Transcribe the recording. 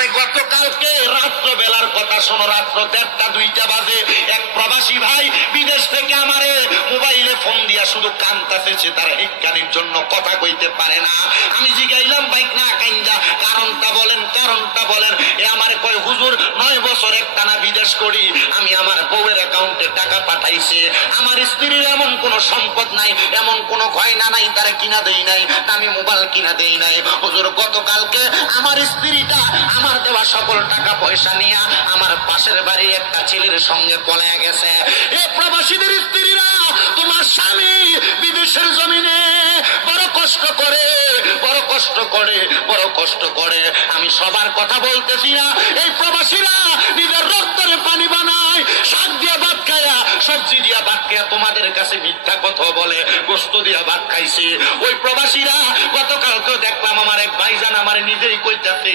আরে গতকালকে রাত্র বেলার কথা শোনো, রাত্র 1:30-2টা বাজে এক প্রবাসী ভাই বিদেশ থেকে আমারে মোবাইলে ফোন দিয়া শুধু কান্দাতেছে, তার হিক্কানির জন্য কথা কইতে পারে না। আমি জিগাইলাম বাইক না কাইন্দা কারণটা বলেন, কারণটা বলেন। এ আমারে কয় হুজুর 9 বছর একটানা বিদেশ করি, আমি আমার বউয়ের অ্যাকাউন্টে টাকা পাঠাইছে, আমার স্ত্রীর এমন কোন সম্পদ নাই, এমন কোন গয়না নাই তারা কিনা দেই নাই, আমি মোবাইল কিনা দেই নাই। হুজুর গতকালকে আমার স্ত্রীটা আমার দেওয়া সকল টাকা পয়সা নিয়ে আমার পাশের বাড়ির একটা ছেলের সঙ্গে পলায় গেছে। এ প্রবাসীদের স্ত্রীরা, তোমার স্বামী বিদেশের জমিনে বড় কষ্ট করে, বড় কষ্ট করে, বড় কষ্ট করে। আমি সবার কথা বলতেছি না, এই প্রবাসীরা নিজের রক্তের পানি বানায়, শাক দিয়া ভাত খায়া, সবজি দিয়া ভাত খায়া তোমাদের কাছে মিথ্যা কথা বলে, গোস্ত দিয়া ভাত খাইছে। ওই প্রবাসীরা গতকাল তো দেখলাম আমার এক ভাইজান আমার নিজেই কইতাছে